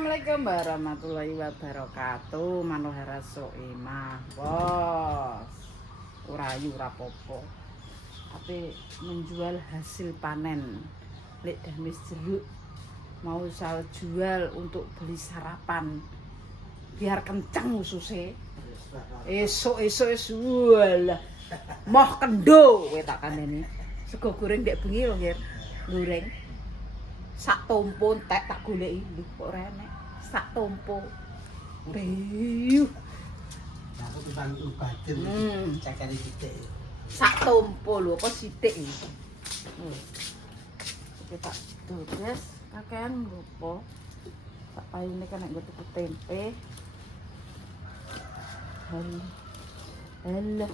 Assalamualaikum warahmatullahi wabarakatuh. Manohara Soimah, bos. Urayu rapopo. Tapi menjual hasil panen. Lek damis jeruk mau saya jual untuk beli sarapan. Biar kencang ususnya. Esok walah. Moh kendo kowe tak kandhani. Sego goreng ndek bengi lho, Ngir. Goreng. Sak tompo entek tak goleki lho kok ora enek. Sak tompo. Beuh. Aku timbang ubatin cekane sithik. Sak tompo lho apa sithik iki. Iki tak dodhes kakean ngopo. Tak payune kan nek nggo tuku tempe. Halah.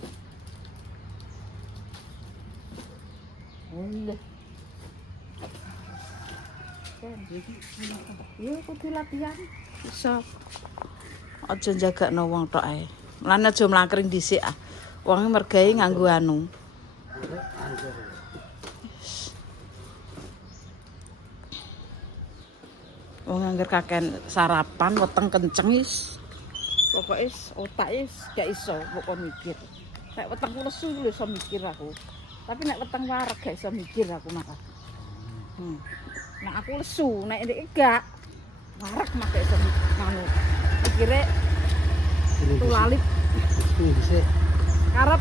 Ya kudu latihan iso. Aja njagakno wong tok ae. Lan aja mlangkring dhisik ah. Wong mergae nganggo anu. Wong angger kaken sarapan weteng kenceng is. Pokoke otak is gak iso pokok mikir. Nek wetengku lesu lho iso mikir aku. Tapi nek weteng wareg gak iso mikir aku malah. Nah aku lesu, nek ndek gak wareg mah gak iso nganu. Pikire tulalip Dhisik. karep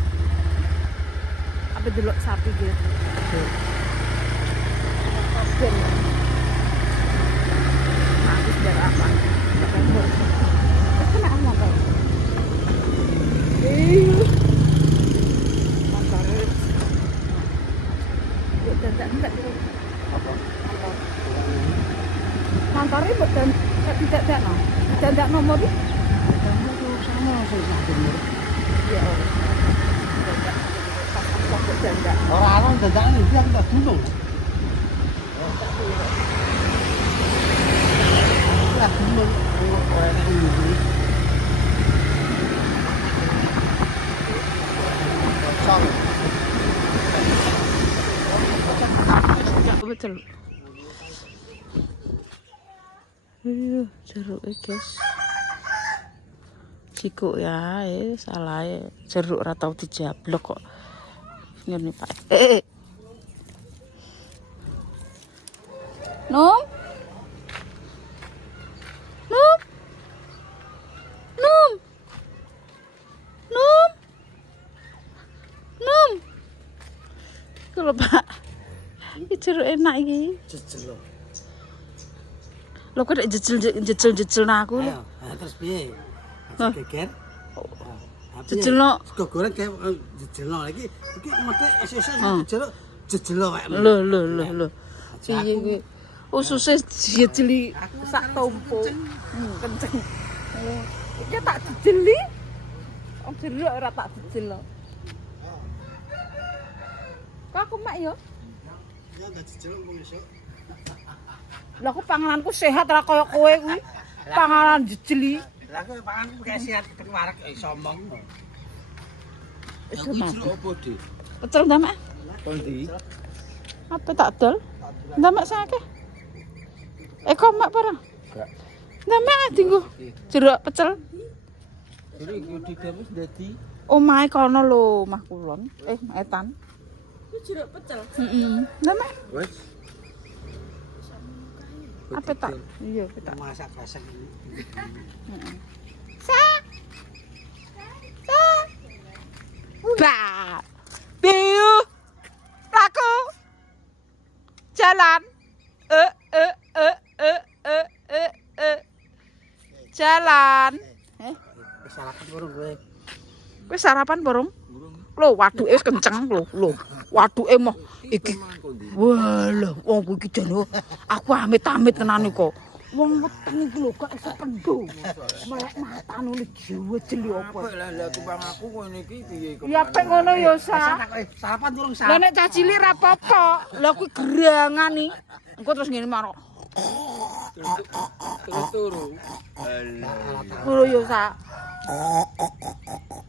apa delok sapi gitu. Ben. Nah, aku sudah apa? Kena apa? Mantare. Yo dandak enggak apa? Mantare mbok dan tidak dakno. Dandak nomor iki. Sama sing bener. Ya Allah. Dandak. Ora ana dadakane iki aku tak dunung. Tak dunung ora enak iki. Betul. Jeruk guys. Cikuk ya, salah ya. Jeruk ora tau dijablok kok. Ngene Pak. Nom? Nom? Nom? Nom? Nom? Kalau Pak. Iki jeruk enak iki. Jejel lho. Lho kok nek jejel nang aku lho. Ayo, terus piye? Hah? Geger. Jejelno. Sego goreng kayak jejelno iki mesti esuk-esuk jejelno kayak. Lho. Piye kuwi? Ususe dijeli sak tompo. Kenceng. Iki tak dijeli. Wong jeruk ora tak dijel. Kok aku mak yo? Ya ndak jejelno wong esuk. Lah aku pangananku sehat ra kaya kowe kuwi. Panganan dijeli. Lah aku panganku kayak sehat ketemu wareg sombong. Wis Aku jeruk opo, Dik? pecel ndamak. Kondi. Apa tak dol? Ndamak sakeh. Kok mak barang? Enggak. Ndamak dinggo jeruk pecel. Jadi iki digamus dadi Omahe kono lho, omah kulon. Etan. Itu jeruk pecel. Heeh. Ndamak. wes Apa tak? Iya, tak. masak-masak ini. Bah. Biu. Laku. Jalan. Jalan. Sarapan burung kowe. Wis sarapan borong? Burung. Lho, waduke wis kenceng lho. Waduke mah iki. Walah, wong kuwi iki jane aku amit-amit tenan kok. Wong weteng iki lho gak iso kendo. Melek matane ne jiwa jeli opo. Lah tukang aku ngene iki piye kok. Ya pek ngono ya sa. Sarapan burung Lah sarapan. nek cah cilik ra apa-apa. Lah kuwi gerangan iki. Engko terus ngene marok. Turu. Ngono ya sa.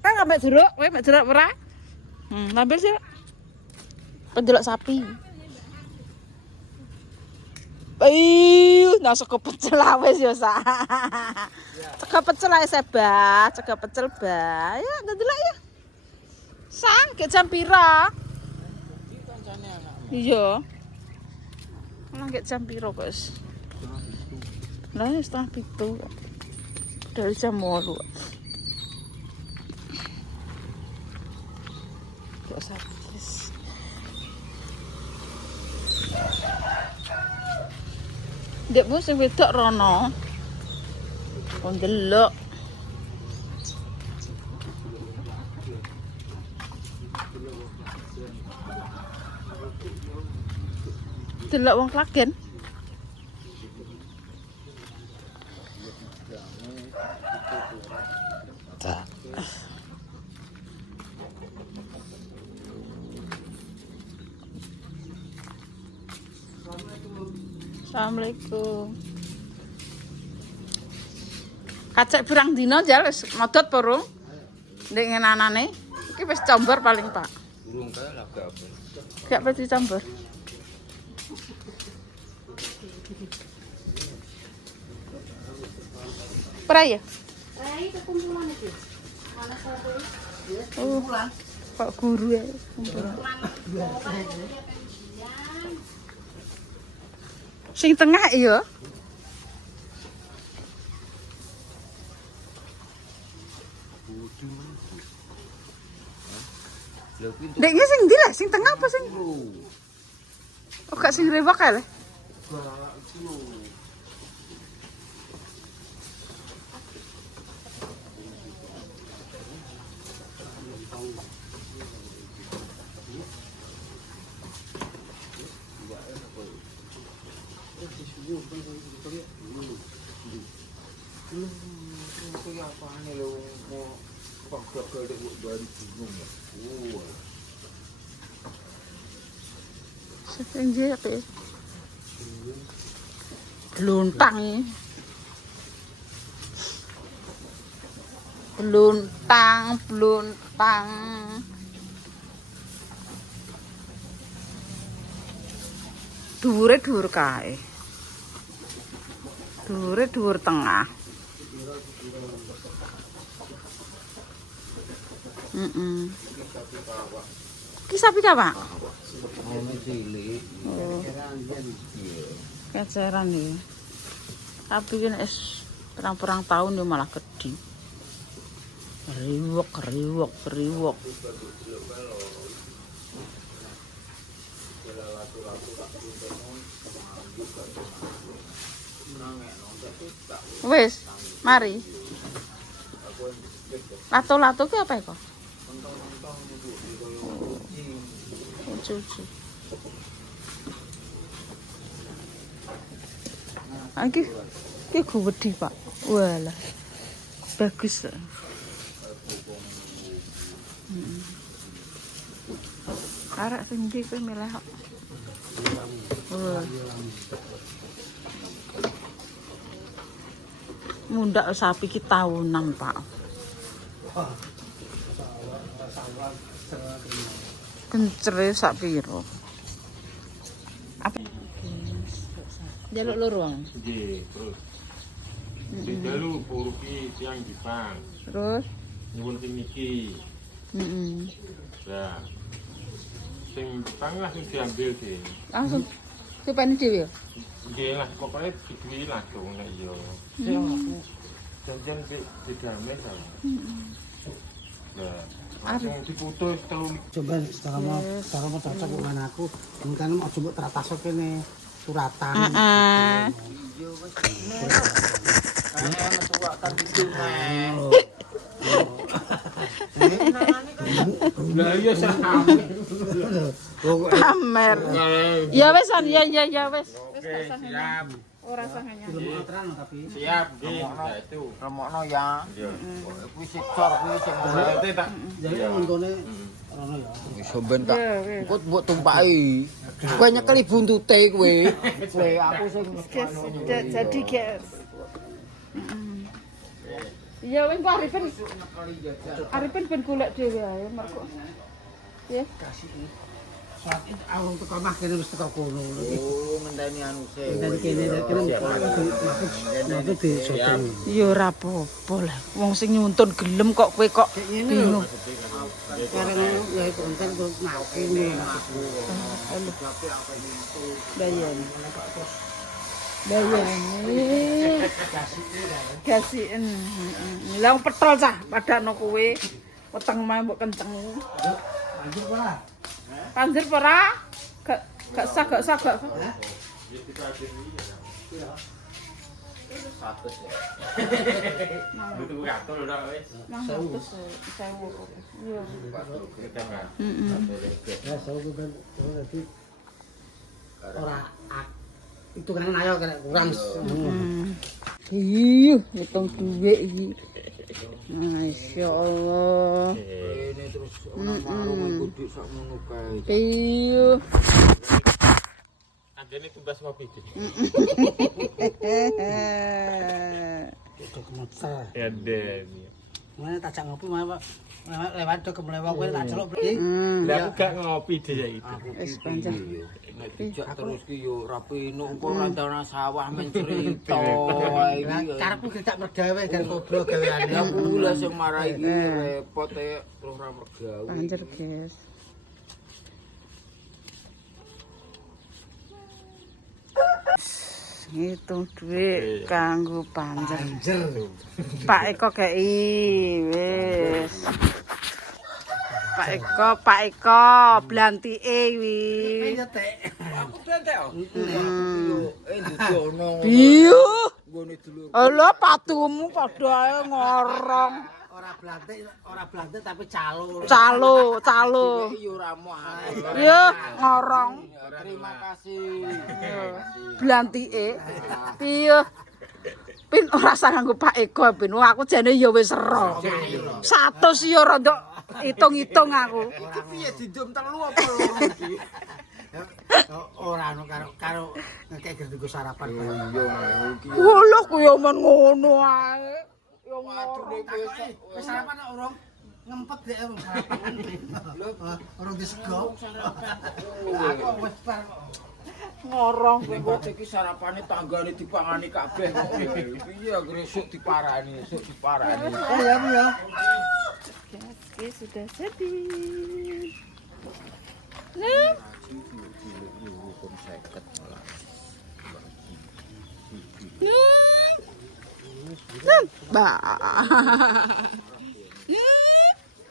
Kan ambek jeruk, kowe mek jeruk ora? Tampil sih. Pendelok sapi. Nah sego pecel wis ya sak. Sego pecel ae Seba, sego pecel ba. Ya ndelok ya. Sang ke jam pira? Iya. Lah ke jam pira, Guys? Lah setengah 7. Dari jam 8. Kok sabis. Dekmu sing wedok rono. Kon delok. Delok wong Klagen. Assalamualaikum. Kacek pirang dina jal wis modot porong. Ndek ngenanane. Iki wis combor paling, Pak. Burung kae lah gak apa. Gak pasti campur. Peraya? Rai kekumpulan itu. Mana satu? Oh, Pak Guru ya. Sing tengah iya. Deknya sing ndi lah, sing tengah apa sing? Oh, gak sing rewak kae. Sing dia apa? Luntang ini. Luntang. Dhuwure dhuwur kae. Dhuwure dhuwur tengah. Ki sapi ka, Pak? Ono cilik. Oh. Keceran iki. Tapi kan es perang-perang tahun yo malah gede. Riwok. Wes, mari. Lato-lato ki apa iku? Cucu. Iki gede, Pak. Walah. Bagus. Arek sing ndi kowe milih kok. Mundak sapi ki tahunan, Pak. Kencere sak piro? Apa? Jaluk loro. Nggih, terus. Dijalu urupi tiang Jepang. Terus? Nyuwun sing niki. Lah. Sing Jepang langsung diambil sih. Langsung kepene dhewe ya? Nggih lah, pokoknya dibeli langsung nek yo. Sing aku janjian didamai ta. Lah, langsung diputus telu. Coba secara mau cocok dengan aku, mungkin mau coba teratasok kene suratan. Lah iya Pamer. Ya wis ya wis. Oke, siap. Ora sanganya. Tapi Siap, nggih. Ya itu. Remokno ya. Iya. Kuwi sikor kuwi sing Berarti tak jadi untune rono ya. wis ben tak kok mbok tumpaki. Kowe nyekeli buntute kowe. Kowe aku sing Jadi guys. Ya wis Pak Arifin ben golek dhewe ae mergo. Ya. Aku teko mah kene wis teko kono. Oh, ngenteni anu sih. Dari kene nanti di syuting. Ya ora apa-apa lah. Wong sing nyuntun gelem kok kowe kok bingung. Karena ya konten kok ngakini. Dayan. Dayan. Gasiken. Lah petrol cah padakno kowe. Weteng mah mbok kenceng. Lanjut ora? Panjer ora? Gak sah. Butuh kartu udah wis. Sewu. Iya. Kita enggak. Ya saya kan nanti ora itu kan ayo kurang. Iya, hitung duit iki. Masyaallah. Ini terus orang marung kudu sak ngono kae. Iya. Anjene tumbas mobil. Udah kemeter. Ya den. Mana tak ngopi mah lewat do kemlewat kowe tak celuk. Lah aku gak ngopi deh itu. Wis pancen. Nek dijak terus ki yo rapi engko randana sawah men cerita iki. Karepku gak mergawe dan kobro gaweane. Ya kula sing marai iki repot e terus ora mergawe. Panjer, guys. Ngitung duit kanggo panjer. Pak Eko kei wis. Pak Eko blantike wi. Aku bentek. Ndudono. Biyo. Nggone dulur. Lho patumu padha ae ngorong. Ora blantik tapi calo. Calo. Iki yo ora moh. Yo ngorong. Terima kasih. Blantike. Piye? Pin ora usah nganggo Pak Eko, Pin. Wah, aku jane ya wis ero. 100 ya ora ndok hitung-hitung aku. Iki piye didum telu apa loro iki? Ora ono karo ngekek gerdugo sarapan. Iya, iki. Lho kuwi men ngono ae. Ya Wadune besok Wis sarapan urung ngempet dek urung sarapan. Urung disego. Aku wis bar ngorong Kok iki sarapane tanggane dipangani kabeh kok. Piye anggere esuk diparani, esuk diparani. ya Bu ya. Oke, sudah jadi. Nah, Mbak.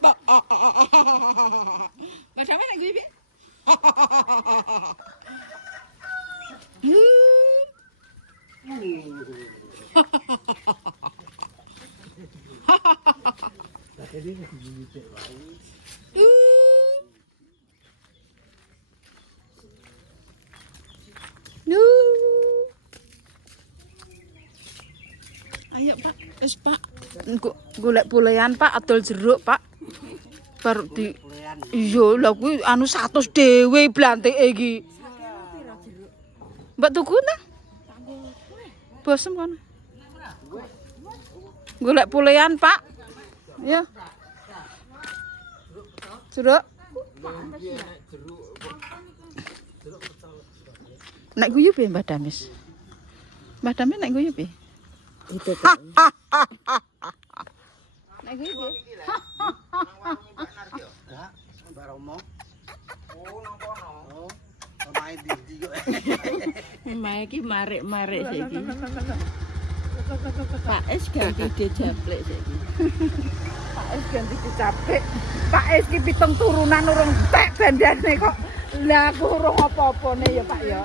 Mbak. Macam mana gue, Bi? Ayo Pak, wis Pak. Golek pulean Pak, adol jeruk Pak. Bar di iya lha kuwi anu 100 dhewe blantike iki. Mbak tuku nang? Bosem kono. Golek pulean Pak. Ya. Jeruk. Nek guyu piye Mbah Damis? Mbah Damis nek guyu piye? Itu Pak. Nek guyu piye? Mbak Romo. Oh nang kono. Oh. Omahe ndi kok. Mae iki marek-marek saiki. Pak Es ganti dijaplek saiki. Pak Es ganti dijaplek. Pak Es ki 7 turunan urung tek bandane kok. Lah aku urung apa-apane ya Pak ya.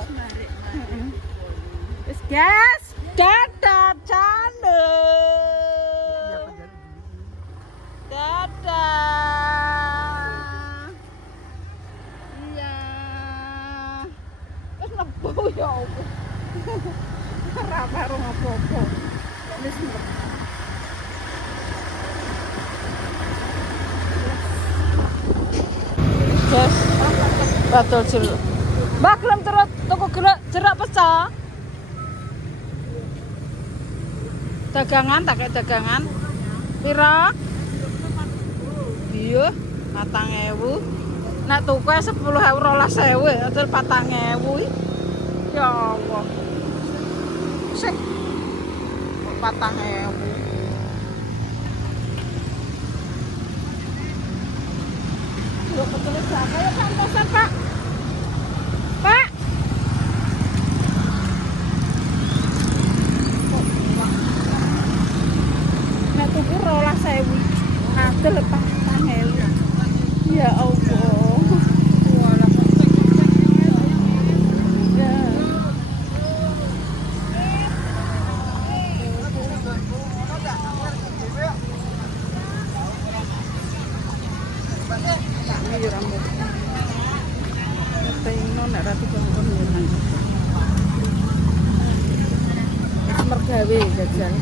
Wis gas, dadah cande. Dadah. Iya. Wis mlebu ya apa. Ora karo apa-apa. Wis mlebu. Yes. Batul jeruk. Mbak gelem terus toko jeruk pecah. Dagangan, tak kayak dagangan. Pira? Iya, 4.000. Nek tuku 10.000 12.000 adol 4.000. Ya Allah. Sik 4.000. Lho ketele berapa ya pantesan, Pak? Pak. Nek tuku 12.000 adol 4.000. Ya Allah. Walah. Ya. Ini rambut. Tengok nek ratu kongkon nang. Mergawe jajan.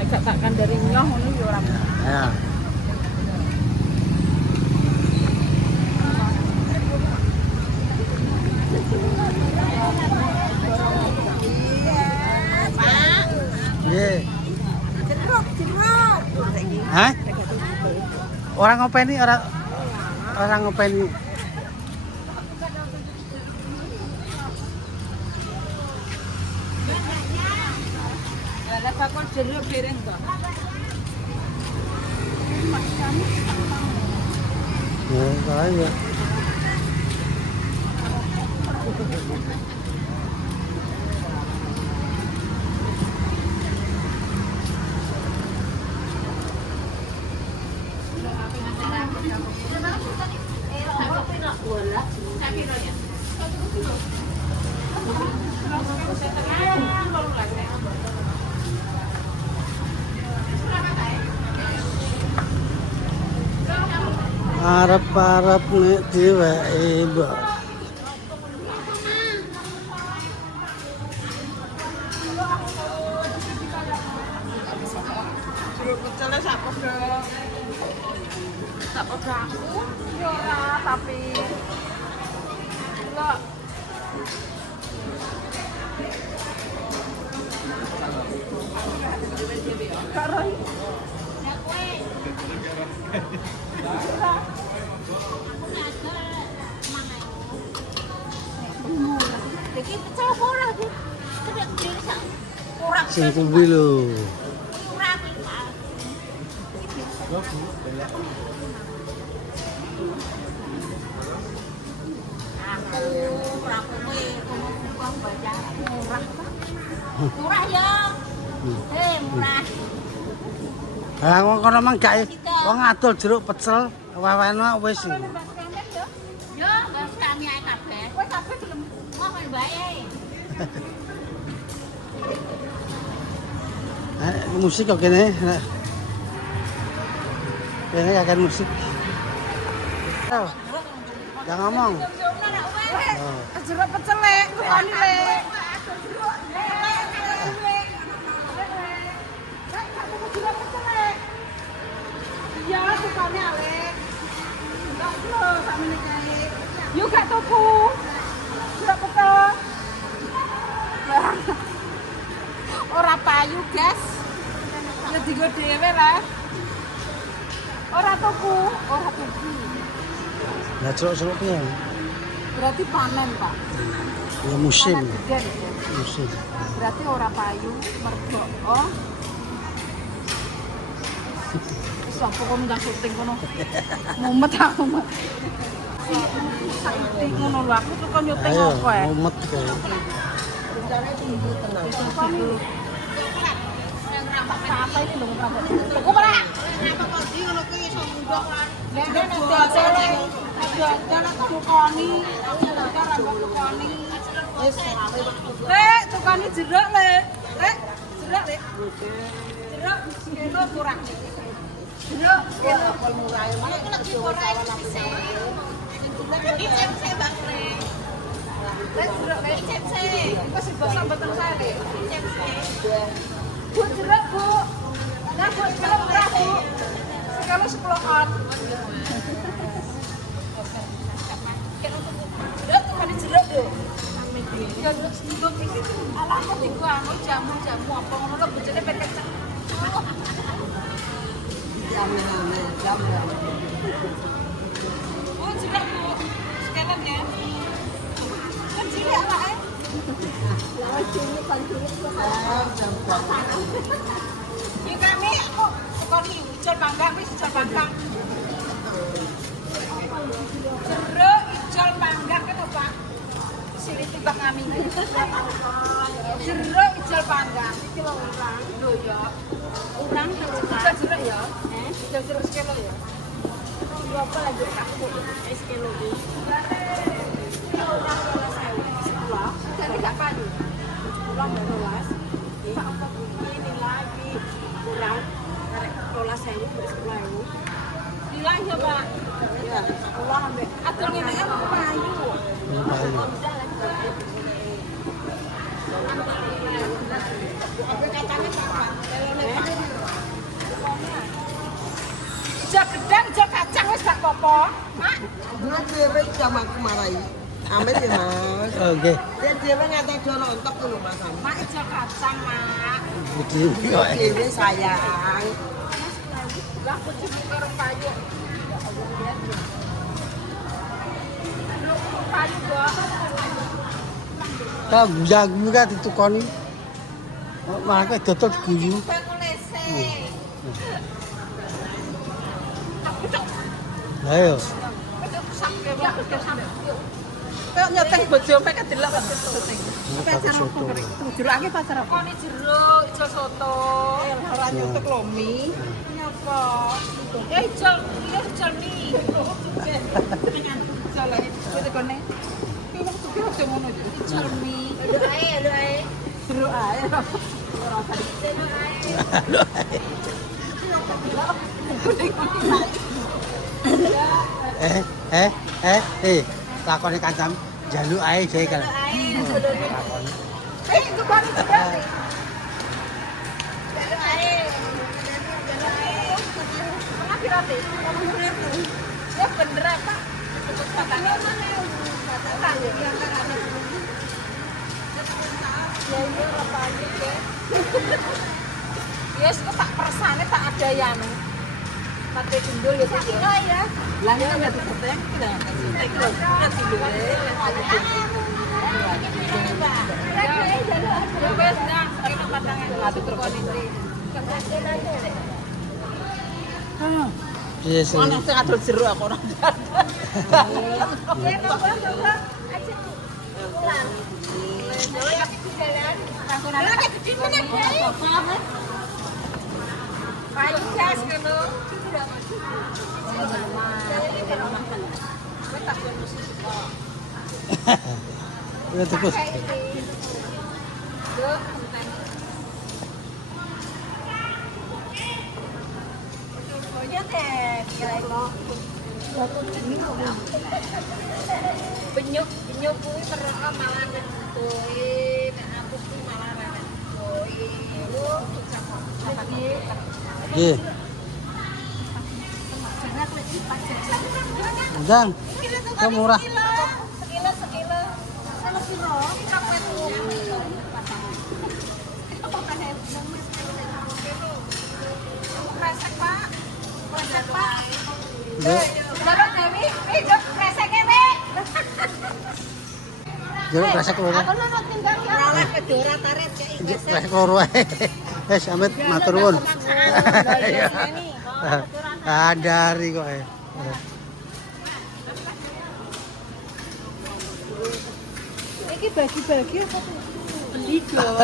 Nek gak tak kandari nyoh ngono ya ora. Ya. Nggih. Hah? Orang ngopeni orang ngopeni. Lah bakul jeruk piring to. Ya, ya. Arep-arep nek diweki, Mbak. Jeruk pecele sak padha. Sak padha aku ya ora tapi kok karo Iki pecel ora iki. Cedek dhewe sak. Ora Sing kuwi lho. ora iki. Aku ora kowe kono baca murah. Murah ya. Murah. Lah wong kono mang gak wong adol jeruk pecel, weweno wis. Yo, wis kami ae kabeh. Kowe kabeh gelem ngomong bae. Musik kok kene. Kene akan musik. Jangan ngomong. jeruk pecele tukane le. Iya, tukane alek. Enggak lho, sakmene kae. Yo gak tuku. Jeruk pecel. Ora payu, Guys. Ya digo dhewe lah. Ora tuku. Lah jeruk-jeruk piye? Berarti panen, Pak. Ya musim. Panen gede ya. Musim. Berarti ora payu, mergo oh. Wis aku kok ndang syuting kono. Mumet aku. Saiki ngono lho aku tuh kok nyuting Ayo, apa ya? mumet kae. Apa iki lho rambut. Tuku ora? Kenapa kok di ngono kuwi iso munggah kan? Nek jalan tukani, rambut tukani. Wis Lek, tukani jeruk, Lek. Lek, jeruk, Lek. Jeruk kilo kurang. Jeruk kilo murah. Iki lagi murah iki bisa. Iki CMC Bang Lek. Lek jeruk Lek CMC. Wis basa mboten sare. CMC. Bu jeruk, Bu. Nah, Bu kilo murah, Bu. Sekali 10-an. Jeruk tukani jeruk lho. Ya jeruk sedulur iki alamat iku anu jamu-jamu apa ngono lho bojone pengen kecek. Jamu. Oh, jeruk, Bu. panggang wis ijo panggang. Jeruk ijol panggang kan Pak. Sini timbang kami. Jeruk ijol panggang. Iki lho urang. Lho ya. Urang terus jeruk ya. Jeruk sekilo ya. Dua apa lagi aku sekilo iki. Urang 12.000. Jadi gak padu. Urang 12. Ini lagi kurang. 12.000 wis 10.000. Bilang ya Pak. Ya, Allah ambek. Atur ngene kan payu. Ijo gedang, ijo kacang wis gak apa-apa. Mak, Dua dhewe jam aku marai. Amin ya, Mas. Oke. Dia dhewe ngata dono entok lho Mas. mak ijo kacang, Mak. Begini kok. Dhewe sayang. Lah aku cukup karo payu. Lu payu kok. Kok guyu kan ditukoni. Malah kok dodol guyu. Ayo. Kayak nyoteng bojo mek delok kok. Pakai soto. Jurake pacar apa? Koni jeruk, ijo soto. Ora nyotok lho mi. Nyapa? Ijo, iya ijo mi. Ijo lah, kowe tekone. Ki wong tuku aja ngono iki. Ijo mi. Lho ae. Jeruk ae. Ora usah jeruk ae. Lakoni kancam jaluk ae jae kan. Itu balik jeruk. Jeruk ae. Berarti ya bener apa? Patahnya patah ya yang kan ya ini apa aja ya yes kok tak persane tak ada yang pakai gundul ya sih ya lah ini enggak dipetek tidak kilo ya kilo ya wes nah ini patangan satu kualiti Iya sih. Ana sing adol jeruk aku ora. Ya terus. Penyuk kuwi terus malah nentuin aku kuwi malah nentuin lu Nggih. Udang. Kok murah? sekilo sama kilo sampai tuh kresek pak Bapak Dewi, hidup kreseknya, Nek. Jeruk kresek loro. Aku nonton tinggal ya. Kedora taret kayak Kresek loro ae. Wis amit matur nuwun. Andari kok. Iki bagi-bagi apa tuh? Beli dong.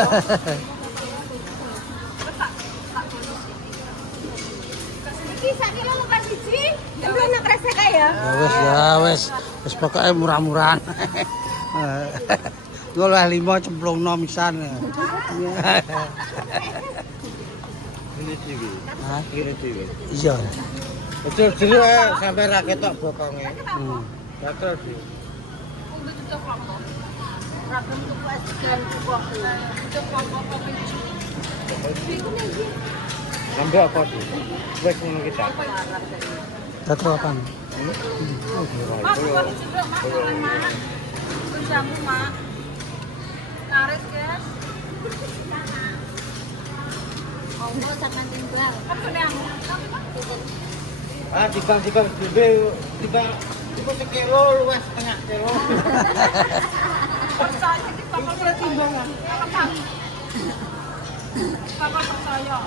Iki sakilo lupa siji. Belum nak kresek ya. Wis pokoke murah-murahan. Ngolah 5 cemplungno misan. Ini dhewe. Hah? Ini dhewe. Iya. Betul jeruk sampai ra ketok bokonge. Betul sih. Untuk tutup kelompok. Ragam tuku es dan tuku tutup kelompok kelinci. Nambah apa sih? Wes ngono kita. Datu apaan? Mas, buat juga mak, orang mak. Berjamu mak. Karet guys. Monggo sampean timbang. Apa nih aku? Ah, dibang dhewe dibang iku sekilo luwes setengah kilo. Percaya iki bakal pertimbangan. Bakal percaya.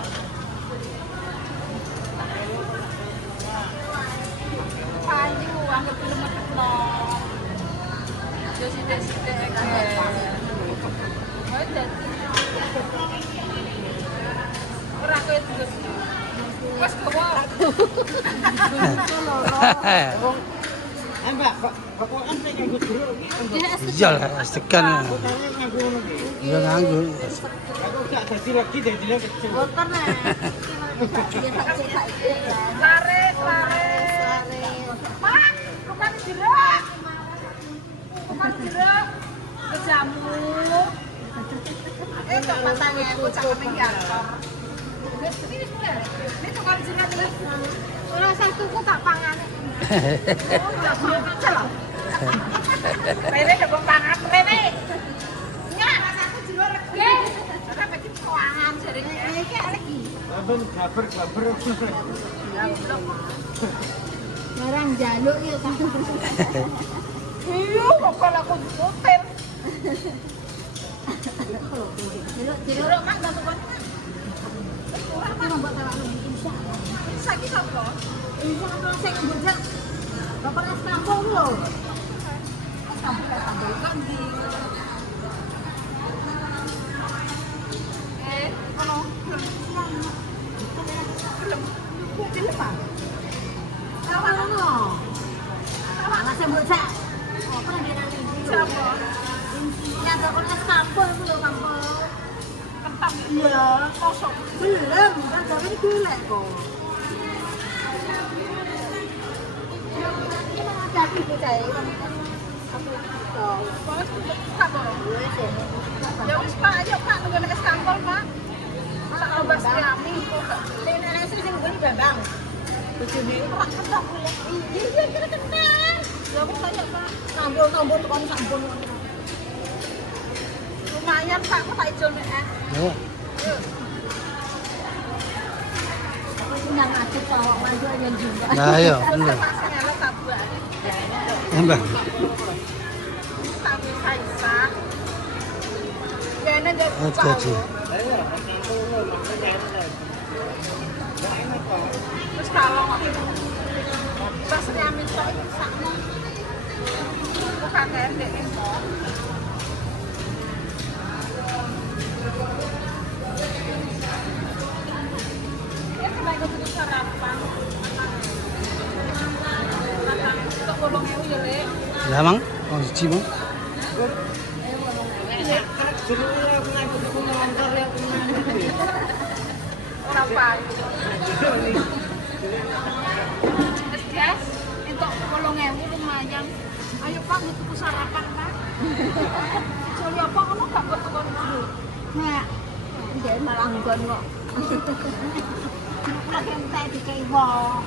Payu anggap film ketno. Yo sithik-sithik ae. Wae dadi. Ora kowe terus. Wes gowo. Mbak, pokokan sing nganggo jeruk iki. Iya lah, segan. Nganggo ngono iki. Iya nganggo. Aku gak dadi lagi dadine kecil. Boten nek. Laris. Mak, bukan jeruk. Bukan jeruk. Kejamu. Kok matane aku cakep iki aktor. Ini tukang jeruk iki. Ora satu ku tak pangan. Rene coba pangan Rene. Nya satu jeruk regi. Ora bagi pangan jarene. Iki lagi. Ampun gaber. Barang jaluk ya kan. Iya, kok kalau aku hotel. Jeruk mak gak tukang. Ora kan mbok tawakno insya. Saiki sapa? Insya Allah sing mbojak. Bapak es kampung lho. Sambal kan di. Ono. Film apa? Apa ono? Apa sing mbojak? Apa nang kene? Siapa? Ya bapak es kampung lho kampung. Kentang iya, kosong. Belum, kan tapi golek kok. Jadi kita ini ya wis Pak, ayo Pak nunggu nek sampel Pak. Sak obas kami kok. Lene sing nggon Bambang. Bojone ora ketok golek. Iya kira kenal. Ya kok saya Pak. Sambul tekan sampun. Lumayan Pak, kok tak ijol nek. Yo. Nang ati kok maju yang juga. Nah, iya, bener. Mbak. Tapi Kaisar. Ya nek Oke. terus kalau pas kami tok iki sakno. Bukan ndek info. Ya kena ikut sarapan. Untuk 8.000 ya, Lek. Lah mang, wong siji mang. Ora payu. Wis guys, entuk 8.000 lumayan. Ayo Pak tuku sarapan, Pak. Kecuali apa ngono gak kok tuku dulu. Nah, ndek malah nggon kok. Lagi entek dikei wong.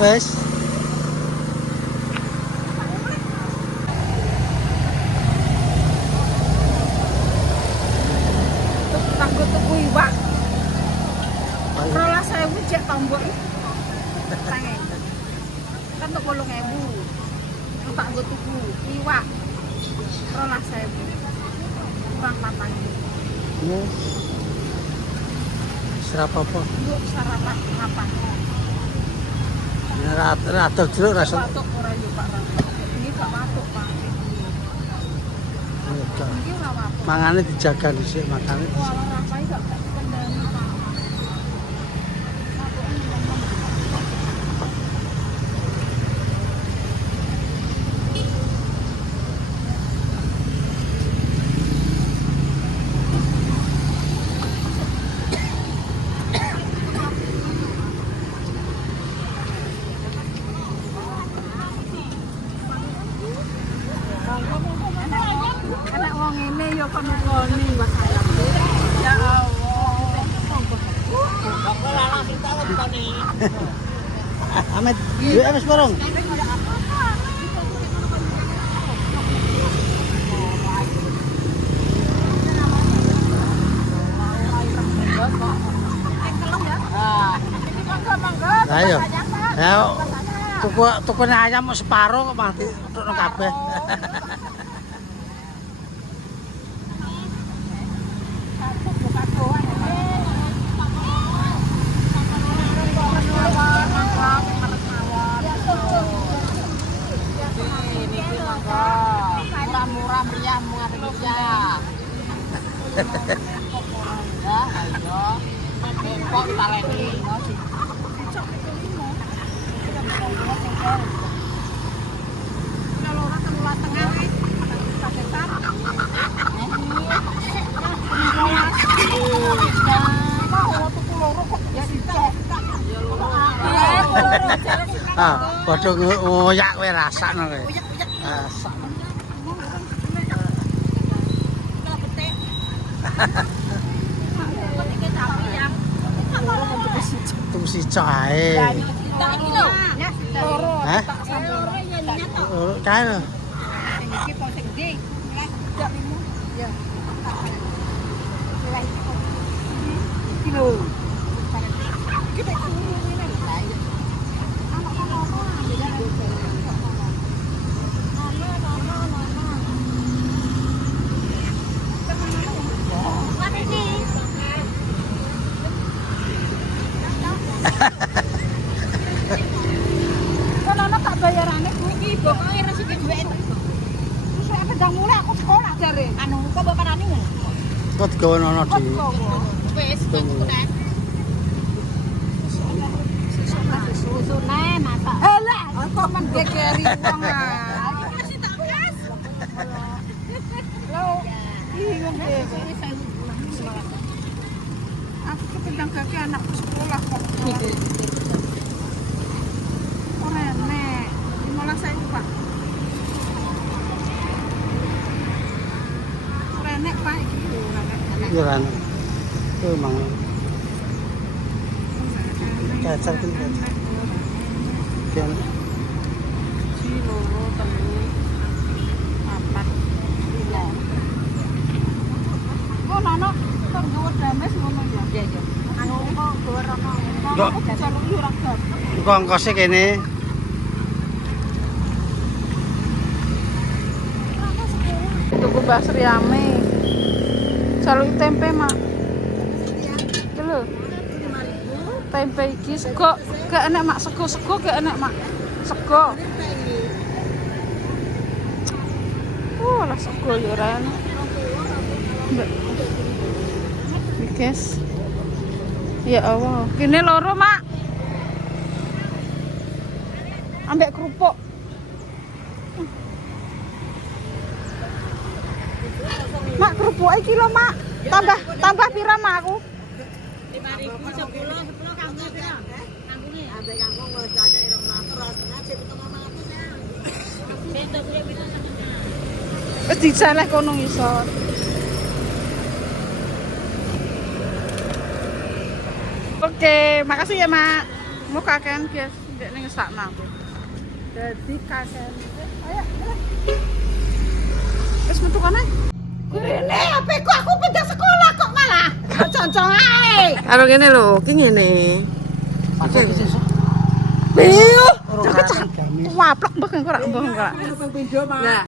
Wes. Takut tuku iwak. Rolas 1000 cek tombok iki. Tange. Kan tok 8.000. Tak nggo tuku iwak. Rolas 1000. Kurang 4.000. Yes. Serap apa? Untuk sarapan apa? Rata jeruk rasa. Watuk ora yo Pak. Ini gak watuk Pak. Iki ora watuk. Mangane dijaga dhisik makane. Wah, ora payu gak kendali Pak. Anak wong ngene ya kon ngoni Mas Ayam. Ya Allah. Aku larang kita lebane. Ahmed, duwe wis borong. Tukune ayam mau separo kok mati tukno kabeh. Murah-murah meriah Indonesia. Ya, ayo. Kok taleni. Kalau orang keluar tengah Ah, padha ngoyak kowe rasakno kowe. Rasak. Tung si cae. Hah? Kae lho. Kono tak bayarane kuwi iki pokoke resiki dhuwit. Terus nek pedang mulai aku sekolah jare. Anu kok baparane ngono. Kok digawe ono dhewe. Wis kan. Susune masak. Lah, kok mendekeri wong ah. Kasih tak gas. Lho, iki ngene. Aku kependang kaki anakku sekolah kok. Ora enek. 15.000, Pak. Ora enek, Pak, iki ora enek. Iya kan. Tuh mang. Cacar kan. Kan. Si loro telu 4 5. Oh, nono, kok nggawa dames ngono ya? Iya, iya. Anu kok nggawa rono. Kok Jaluk yo ora gak. kok ongkose kene. Tuku bakso yame. Jaluk tempe, Mak. Iki lho. Tempe iki sego, gak enak Mak, sego gak enak Mak. Sego. Lah sego ya ora enak. Mbak. Iki, guys. Ya Allah, kene loro, Mak. Ambek kerupuk. Mak kerupuk iki lho, Mak. Tambah pira, Mak aku? 5.000 10 kanggo pira? Kanggone ambek kanggo wis dadane 200 nasi 500 ya. Bento kuwi bisa sampeyan. Wis diceleh kono ngisor. Oke, makasih ya, Mak. Mau kakean, guys. Ndek ning sakna aku. Dadi kakean. Ayo, wis metu kono. Rene HP ku aku pindah sekolah kok malah. Concong ae. Karo kene lho, ki ngene. Biu. Waplok mbah kok ora mbah kok. Nah,